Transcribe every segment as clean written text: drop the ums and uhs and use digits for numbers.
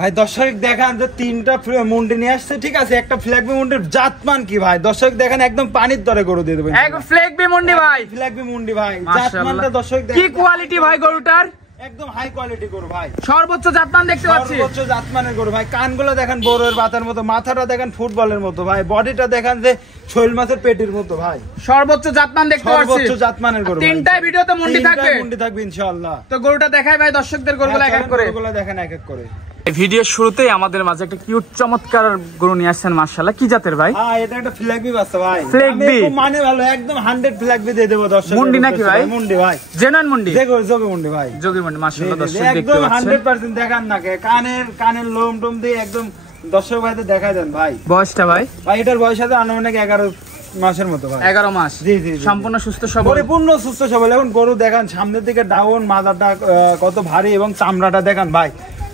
ভাই দর্শক দেখেন যে তিনটা মুন্ডি নিয়ে আসছে, ঠিক আছে, একটা ফ্ল্যাগবি মুন্ডির জাতমান কি ভাই দর্শক দেখেন একদম পানির দরে গরু দিয়ে দেবেন। একদম ফ্ল্যাগবি মুন্ডি ভাই, ফ্ল্যাগবি মুন্ডি ভাই, জাতমানটা দর্শক দেখেন কি কোয়ালিটি ভাই গরুটার, একদম হাই কোয়ালিটি গরু ভাই, সর্বোচ্চ জাতমান দেখতে পাচ্ছি, সর্বোচ্চ জাতমানের গরু ভাই। কানগুলো দেখেন বড়ের পাতার মতো, মাথাটা দেখেন ফুটবলের মতো ভাই, বডিটা দেখেন যে শৈল মাছের পেটির মতো ভাই, সর্বোচ্চ জাতমান দেখতে পাচ্ছি, সর্বোচ্চ জাতমানের গরু। তিনটাই ভিডিওতে মুন্ডি থাকবে, মুন্ডি থাকবে ইনশাআল্লাহ। তো গরুটা দেখাই ভাই দর্শকদের, গরুগুলো এক এক করে, গরুগুলো দেখেন এক এক করে। ভিডিওর শুরুতেই আমাদের মাঝে একটা কিউট চমৎকার গরু নিয়ে আসছেন মাশাআল্লাহ, কি জাতের ভাই? হ্যাঁ এটা একটা ফ্ল্যাগবি বাচ্চা ভাই, ফ্ল্যাগবি মানে ভালো একদম 100 ফ্ল্যাগবি দিয়ে দেব দর্শক। মুন্ডি নাকি ভাই? মুন্ডি ভাই, জেনুইন মুন্ডি, দেখো যোগী মুন্ডি ভাই, যোগী মুন্ডি মাশাআল্লাহ দর্শক দেখতে একদম পাচ্ছেন 100% দেখান না, কানের লোম টোম দিয়ে একদম দর্শক ভাইদের দেখায় দেন ভাই। বয়সটা ভাই? ভাই এটার বয়স আছে আনুমানিক 11 মাসের মতো ভাই। 11 মাস? জি জি, সম্পূর্ণ সুস্থ সবল, পরিপূর্ণ সুস্থ সবল। এখন গরু দেখান সামনের দিকে ডাউন, মাথাটা কত ভারী এবং চামড়াটা দেখান ভাই,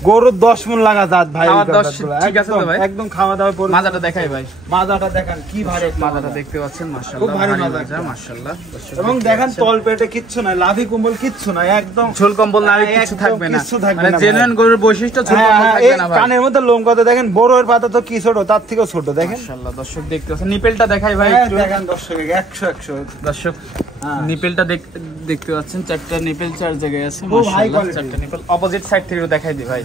গরু 10 মণ লাগা জাত ভাই। ঠিক আছে তো ভাই, একদম খাওয়া দাওয়া পরে মাজাটা দেখাই ভাই, মাজাটা দেখেন কি ভারী, মাজাটা দেখতে পাচ্ছেন মাশাআল্লাহ, খুব ভারী মাজা মাশাআল্লাহ। এবং দেখেন তল পেটে কিচ্ছু নাই, লাভি কম্বল কিচ্ছু নাই, একদম ঝোল কম্বল নারী কিছু থাকবে না, মানে জেনুইন গরুর বৈশিষ্ট্য, ঝোল কম্বল থাকবে না ভাই। কানের মধ্যে লোম কত দেখেন, বড়ের পাতা তো কি ছোট, তার থেকেও ছোট দেখেন মাশাআল্লাহ দর্শক দেখতে পাচ্ছেন। নিপেলটা দেখাই ভাই একটু দেখেন দর্শক 100 দর্শক, নিপেলটা দেখতে পাচ্ছেন, চারটা নিপেল চার জায়গায় আছে খুব হাই মাশাআল্লাহ, চারটা নিপেল। অপোজিট সাইড থেকে দেখাই দিই ভাই,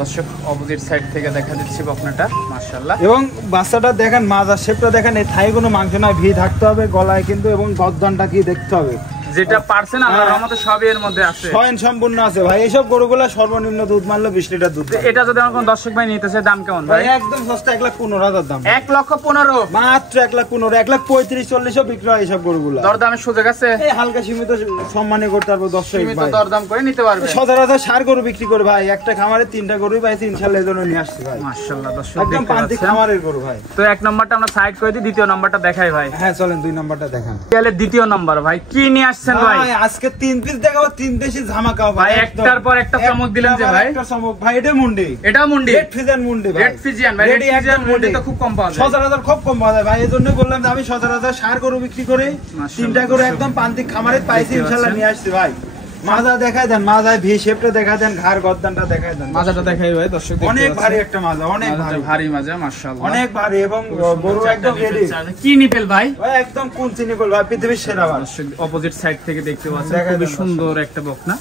দর্শক অপোজিট সাইড থেকে দেখা দিচ্ছি বকনাটা মাশাআল্লাহ। এবং বাচ্চাটা দেখেন, মাজার শেপটা দেখেন, এই থাই কোনো মাংস নয়, ভি থাকতে হবে গলায় কিন্তু, এবং গর্দনটা কি দেখতে হবে, যেটা পারছেন আল্লাহর রহমতে সবই এর মধ্যে আছে, স্বয়ং সম্পূর্ণ আছে ভাই। এইসব গরুগুলা সর্বনিম্ন দুধ মারলো 20 লিটার দুধ। এটা যদি আমার কোন দর্শক ভাই নিতে চায় দাম কেমন ভাই? একদম সস্তা, 1,15,000 দাম, 1,15,000 মাত্র, 1,15,000, 1,35,40 বিক্রি হয় এইসব গরুগুলা। দরদামের সুযোগ আছে, এই হালকা সীমিত সম্মানে করতে পারবো দর্শক সীমিত ভাই, দরদাম করে নিতে পারবে। সচরাচর সার গরু বিক্রি করে ভাই, একটা খামারে 3টা গরুই পাইছি ইনশাআল্লাহ, এজন্য নিয়ে আসছি ভাই মাশাআল্লাহ দর্শক একদম পান্তি খামারের গরু ভাই। তো এক নাম্বারটা আমরা সাইড করে দিই, দ্বিতীয় নাম্বারটা দেখাই ভাই। হ্যাঁ চলেন 2 নাম্বারটা দেখান। তাহলে দ্বিতীয় নাম্বার ভাই কি নিয়ে আসছেন ভাই? আজকে 3 পিস দেখাবো, 3 দেশি ধামাকাও ভাই, একটার পর একটা চমক দিলেন যে ভাই, একটা চমক ভাই। এটা মুন্ডি, এটা মুন্ডি, রেড ফিজিয়ান মুন্ডি ভাই, রেড ফিজিয়ান ভাই, রেড ফিজিয়ান মুন্ডি তো খুব কম পাওয়া যায়, সচরাচর খুব কম পাওয়া যায় ভাই, এজন্য বললাম যে আমি সচরাচর সার গরু বিক্রি করে 3টা গরু একদম পান্তি খামারে পাইছি ইনশাআল্লাহ, নিয়ে আসছি ভাই। মাজা দেখায় দেন, মাজায় ভি শেপটা দেখায় দেন, ঘাড় গর্দানটা দেখায় দেন, মাজাটা দেখাই ভাই দর্শক, অনেক ভারী একটা মাজা, অনেক ভারী মাজা মাশাআল্লাহ, অনেক ভারী, এবং গরু একদম রেডি। কি নিপেল ভাই? ভাই একদম কোন চিনিকল ভাই, পৃথিবীর সেরা ভাই। অপোজিট সাইড থেকে দেখতে পাচ্ছেন, খুবই সুন্দর একটা বকনা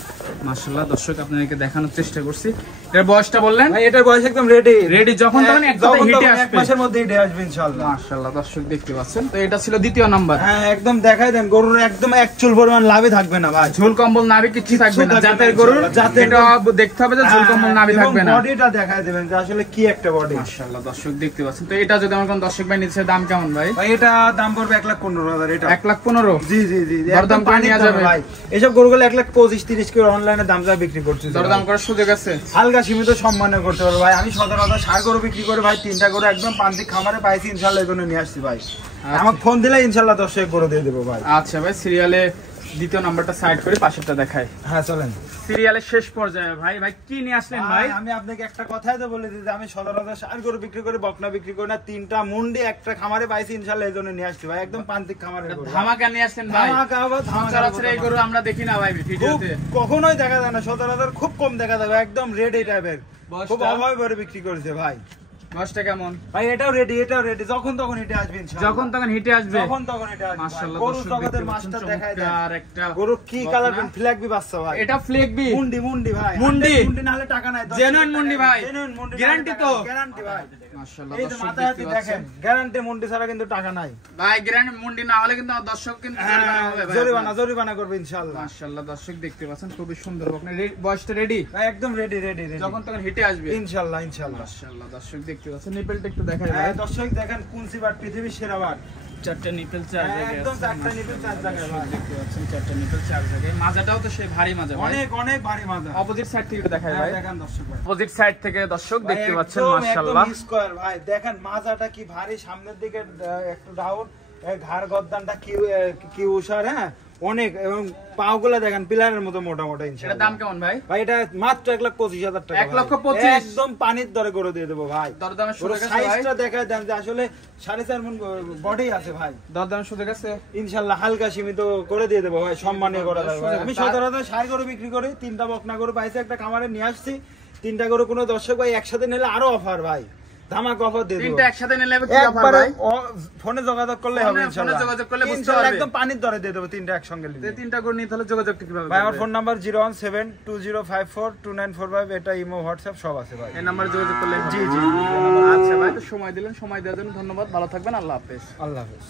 মাশাআল্লাহ দর্শক, আপনাদেরকে দেখানোর চেষ্টা করছি। এর বয়সটা বললেন ভাই? এটার বয়স একদম রেডি, রেডি, যখন তখন একদম হিটে আসবে, 1 মাসের মধ্যে হিটে আসবে ইনশাআল্লাহ মাশাআল্লাহ দর্শক দেখতে পাচ্ছেন। তো এটা ছিল দ্বিতীয় নাম্বার। হ্যাঁ একদম দেখাই দেন, গরুর একদম এক চুল পরিমাণ লাভই থাকবে না ভাই, ঝোল কম্বল নাভি কিছু থাকবে না, জাতের গরু এটা দেখতে হবে যে ঝোল কম্বল নাভি থাকবে না, বডিটা দেখাই দিবেন যে আসলে কি একটা বডি মাশাআল্লাহ দর্শক দেখতে পাচ্ছেন। তো এটা যদি আমার কোন দর্শক ভাই নিতে চায় দাম কেমন ভাই? ভাই এটা দাম পড়বে 1,15,000, এটা 1,15,000? জি জি জি, দরদাম করে নেওয়া যাবে ভাই। এসব গরুগুলো 1,25,30 করে অনলাইনে দাম যা বিক্রি করছে, দরদাম করার সুযোগ আছে, হালকা সীমিত সম্মানে করতে পারবো ভাই। আমি সচরাচর সার গরু বিক্রি করে ভাই 3টা গরু একদম পান্তি খামারে পাইছি ইনশাআল্লাহ, এজন্য নিয়ে আসছি ভাই। আমাকে ফোন দিলে ইনশাআল্লাহ 10 গরু দিয়ে দেবো ভাই। আচ্ছা ভাই, সিরিয়ালে দ্বিতীয় নাম্বারটা সাইড করে পাশেরটা দেখাই। হ্যাঁ চলেন সিরিয়ালের শেষ পর্যায়ে ভাই, ভাই কি নিয়ে আসলেন ভাই? আমি আপনাকে একটা কথাই তো বলে দিই যে আমি সচরাচর সার গরু বিক্রি করে বকনা বিক্রি করি না, 3টা মুন্ডি একটা খামারে পাইছি ইনশাআল্লাহ, এজন্য নিয়ে আসছি ভাই, একদম পান্তিক খামারের গরু। ধামাকা নিয়ে আসলেন ভাই, ধামাকা এই গরু আমরা দেখি না ভাই ভিডিওতে, কখনোই দেখা যায় না, সচরাচর খুব কম দেখা যাবে, একদম রেডি টাইপের, খুব অভাবে ভরে বিক্রি করেছে ভাই। বয়সটা কেমন ভাই? এটাও রেডি, এটাও রেডি, যখন তখন হিটে আসবে ইনশাআল্লাহ, যখন তখন হিটে আসবে, যখন তখন হিটে আসবে মাশাআল্লাহ গরু দর্শক জগতের দেখতে মাস্টার পাচ্ছেন, দেখায় দেন চমৎকার একটা গরু কি কালার পেন, ফ্ল্যাগবি বাচ্চা ভাই, এটা ফ্ল্যাগবি মুন্ডি, মুন্ডি ভাই, মুন্ডি, মুন্ডি না হলে টাকা নাই, জেনুইন মুন্ডি ভাই, জেনুইন মুন্ডি, গ্যারান্টি তো, গ্যারান্টি ভাই মাশাআল্লাহ এই যে দর্শক মাথায় দেখতে দেখেন, পাচ্ছেন, গ্যারান্টি মুন্ডি ছাড়া কিন্তু টাকা নাই ভাই, গ্যারান্টি মুন্ডি না হলে কিন্তু দর্শক কিন্তু জরিমানা হবে ভাই, জরিমানা করবে ইনশাআল্লাহ। মাশাআল্লাহ দর্শক দেখতে পাচ্ছেন, খুবই সুন্দর বকনা, বয়সটা রেডি ভাই, একদম রেডি রেডি, যখন তখন হিটে আসবে ইনশাআল্লাহ ইনশাআল্লাহ। মাশাআল্লাহ দর্শক দেখতে পাচ্ছেন, নিপেলটা একটু দেখাই ভাই। হ্যাঁ দর্শক দেখেন, কুনসি বাট পৃথিবীর সেরা বাট, 4টা নিপেল 4 জায়গায়, একদম 4টা নিপেল 4 জায়গায় ভাই, দেখতে পাচ্ছেন 4টা নিপেল 4 জায়গায়, মাজাটাও তো সেই ভারী মাজা ভাই, অনেক অনেক ভারী মাজা। অপোজিট সাইড থেকে একটু দেখাই ভাই, দেখেন দর্শক ভাই, অপোজিট সাইড থেকে দর্শক দেখতে পাচ্ছেন একদম মাশাআল্লাহ, স্কয়ার ভাই, দেখেন মাজাটা কি ভারী, সামনের দিকে একটু ডাউন, ঘাড় গর্দানটা কি উষার, হ্যাঁ অনেক, এবং পাগুলা দেখেন পিলারের মতো মোটা মোটা ইনশাআল্লাহ। এটা দাম কেমন ভাই? ভাই এটা মাত্র 1,25,000 টাকা, 1,25,000 একদম পানির দরে করে দিয়ে দেবো ভাই। দরদামের সুযোগ আছে ভাই? সাইজটা দেখায় দেন যে আসলে 4.5 মণ বডি আছে ভাই, দরদামের সুযোগ আছে ইনশাআল্লাহ, হালকা সীমিত করে দিয়ে দেবো ভাই, সম্মানীয় করা যাবে ভাই। আমি সচরাচর সার গরু বিক্রি করে 3টা বকনা গরু পাইছি একটা খামারে নিয়ে আসছি, তিনটা গরু কোনো দর্শক ভাই একসাথে নিলে আরো অফার ভাই, ধামাকা অফার দিয়ে দেব। তিনটা একসাথে নিলে কি অফার একবারে ভাই? ফোনে যোগাযোগ করলে হবে ইনশাআল্লাহ। ফোনে যোগাযোগ করলে বুঝতে ইনশাআল্লাহ পারবে। একদম পানির দরে দিয়ে দেব তিনটা একসঙ্গে নিলে। তিনটা করে নিতে হলে যোগাযোগটা কিভাবে ভাই আমার করবে? ফোন নাম্বার 01720542945, এটা ইমো হোয়াটসঅ্যাপ সব আছে ভাই। এই নাম্বারে যোগাযোগ করলে হবে। জি জি। আচ্ছা ভাই, তো সময় দিলেন, সময় দেওয়ার জন্য ধন্যবাদ। ভালো থাকবেন, আল্লাহ হাফেজ। আল্লাহ হাফেজ।